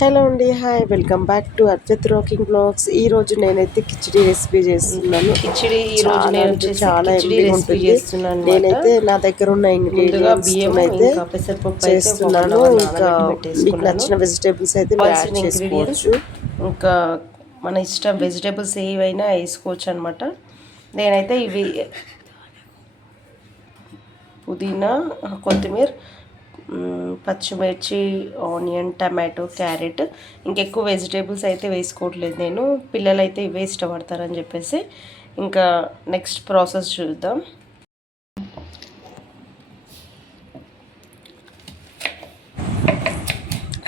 Hello అండి hi welcome back to Arjat rocking vlogs. ఈ రోజు నేనైతే కిచిడి రెసిపీ చేస్తున్నాను. కిచిడి ఈ రోజు నేను చాలా రెసిపీ చేస్తున్నాను నేనైతే నా దగ్గర ఉన్న ఇంగ్రీడియంట్స్ బియ్యం అయితే చేస్తున్నాను. ఇంకా మీకు. నచ్చిన వెజిటేబుల్స్ అయితే యాడ్ చేసుకోవచ్చు. ఇంకా మన ఇష్టం వెజిటేబుల్స్ ఏవైనా వేసుకోవచ్చు అనమాట నేనైతే ఇవి పుదీనా కొత్తిమీర పచ్చిమిర్చి ఆనియన్ టమాటో క్యారెట్. ఇంకెక్కువ వెజిటేబుల్స్ అయితే వేసుకోవట్లేదు నేను. పిల్లలు అయితే ఇవే ఇష్టపడతారని చెప్పేసి ఇంకా నెక్స్ట్ ప్రాసెస్ చూద్దాం.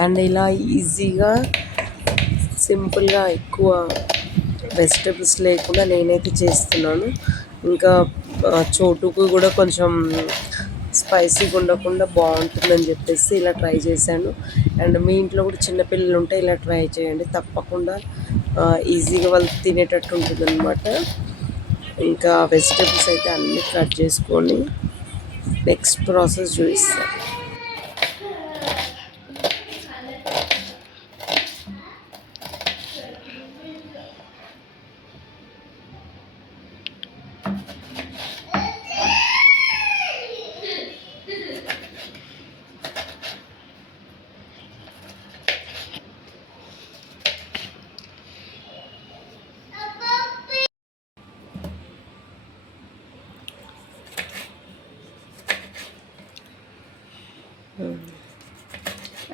అండ్ ఇలా ఈజీగా సింపుల్గా ఎక్కువ వెజిటేబుల్స్ లేకుండా నేనైతే చేస్తున్నాను. ఇంకా చోటుకు కూడా కొంచెం స్పైసీగా ఉండకుండా బాగుంటుందని చెప్పేసి ఇలా ట్రై చేశాను. అండ్ మీ ఇంట్లో కూడా చిన్నపిల్లలు ఉంటే ఇలా ట్రై చేయండి. తప్పకుండా ఈజీగా వాళ్ళు తినేటట్టు ఉంటుందన్నమాట. ఇంకా వెజిటేబుల్స్ అయితే అన్నీ కట్ చేసుకొని నెక్స్ట్ ప్రాసెస్ చూపిస్తాను.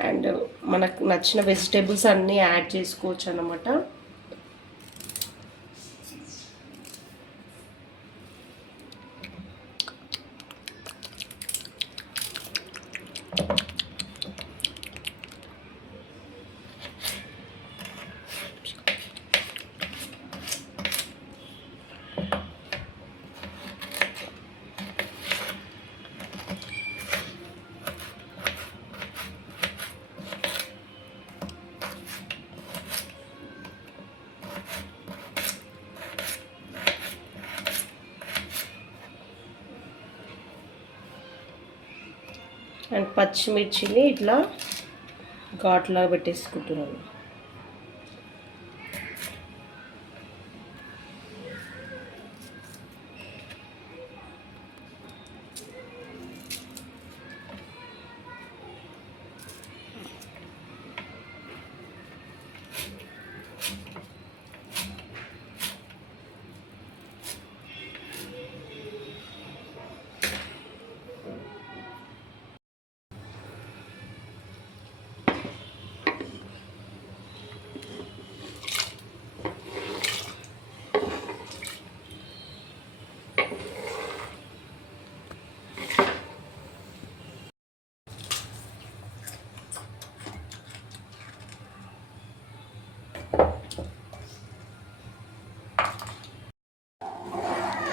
అండ్ మనకు నచ్చిన వెజిటేబుల్స్ అన్నీ యాడ్ చేసుకోవచ్చు అనమాట అండ్ పచ్చిమిర్చిని ఇట్లా ఘాట్లా పెట్టేసుకుంటున్నాను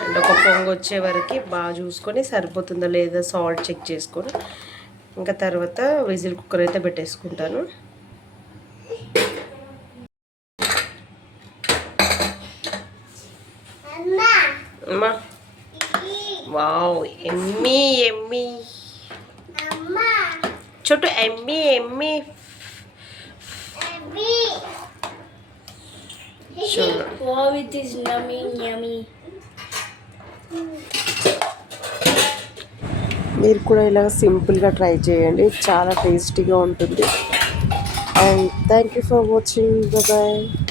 అండ్ ఒక పొంగు వచ్చే వరకు బాగా చూసుకొని సరిపోతుందో లేదా సాల్ట్ చెక్ చేసుకొని ఇంకా తర్వాత విజిల్ కుక్కర్ అయితే పెట్టేసుకుంటాను. అమ్మా. వావ్ ఎమ్మి ఎమ్మి. చుట్టూ ఎమ్మి ఎమ్మి. చూడు Wow, it is yummy, yummy. మీరు కూడా ఇలా సింపుల్గా ట్రై చేయండి. చాలా టేస్టీగా ఉంటుంది. And thank you for watching. Bye.